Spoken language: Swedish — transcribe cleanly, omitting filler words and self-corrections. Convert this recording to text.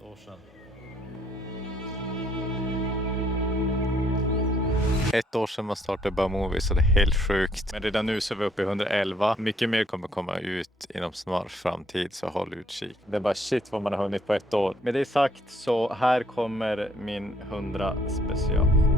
ett år sedan. Ett år sedan man startade Baumovie, så det är helt sjukt. Men redan nu så är vi uppe i 111. Mycket mer kommer komma ut inom snar framtid, så håll utkik. Det är bara shit vad man har hunnit på ett år. Med det sagt så här kommer min 100 special.